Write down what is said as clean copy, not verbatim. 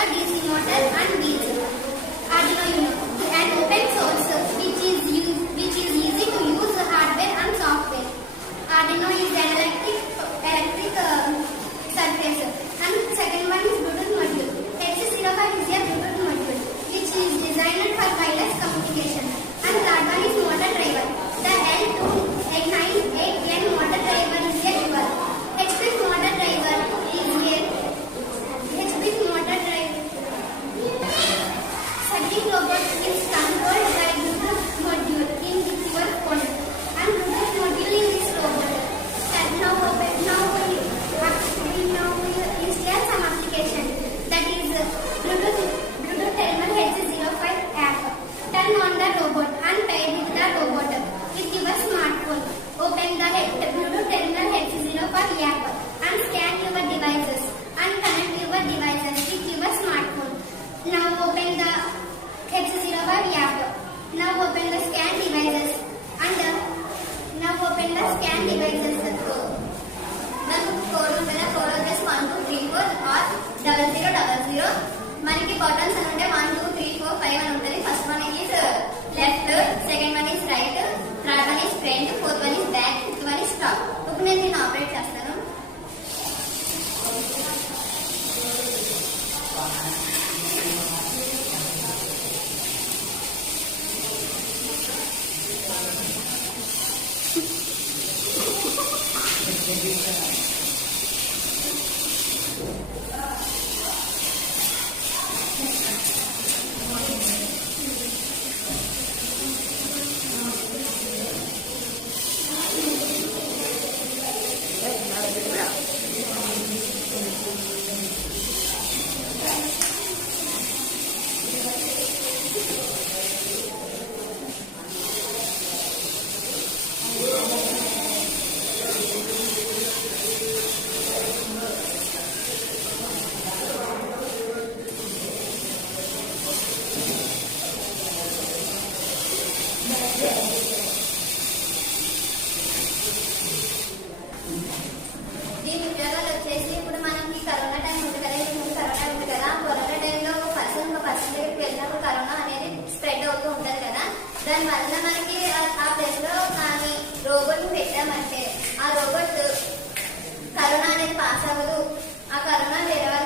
a DC motor and wheels. Arduino Uno, an open source which is easy to use hardware and software. Arduino is an electric surface. And second one is Bluetooth module. X05 is a Bluetooth module which is designed for wireless communication. And third one is motor driver. The L2898N motor driver is a dual. HP motor driver is a Setting robot is controlled by Bluetooth module in your phone. And Bluetooth module in this robot. And now we install some application. That is Bluetooth Terminal H05 app. Turn on the robot and pair with the robot with your smartphone. Open the Bluetooth Terminal H05 app and scan your devices and connect your devices with your smartphone. Now open the H05 app. Now open the scan devices and now open the scan devices. The code will be 4 or 0000. మనకి బటన్స్ అంటే 1 2 3 4 5 అని ఉంటుంది. First one is left, second one is right, third one is front, fourth one is back, fifth one is top. ఇప్పుడు నేను దీన్ని ఆపరేట్ చేస్తాను. దీని ఉపయోగాలు వచ్చేసి ఇప్పుడు మనకి కరోనా టైం ఉంది కదా, ఇప్పుడు కరోనా ఉంది కదా, కరోనా టైంలో ఒక పర్సన్ దగ్గరికి వెళ్ళినప్పుడు కరోనా అనేది స్ప్రెడ్ అవుతూ ఉంటుంది కదా, దాని వల్ల మనకి ఆ ప్లేస్ లో కానీ రోబోట్ పెట్టామంటే ఆ రోబోట్ కరోనా అనేది పాస్ అవ్వదు. ఆ కరోనా వేరే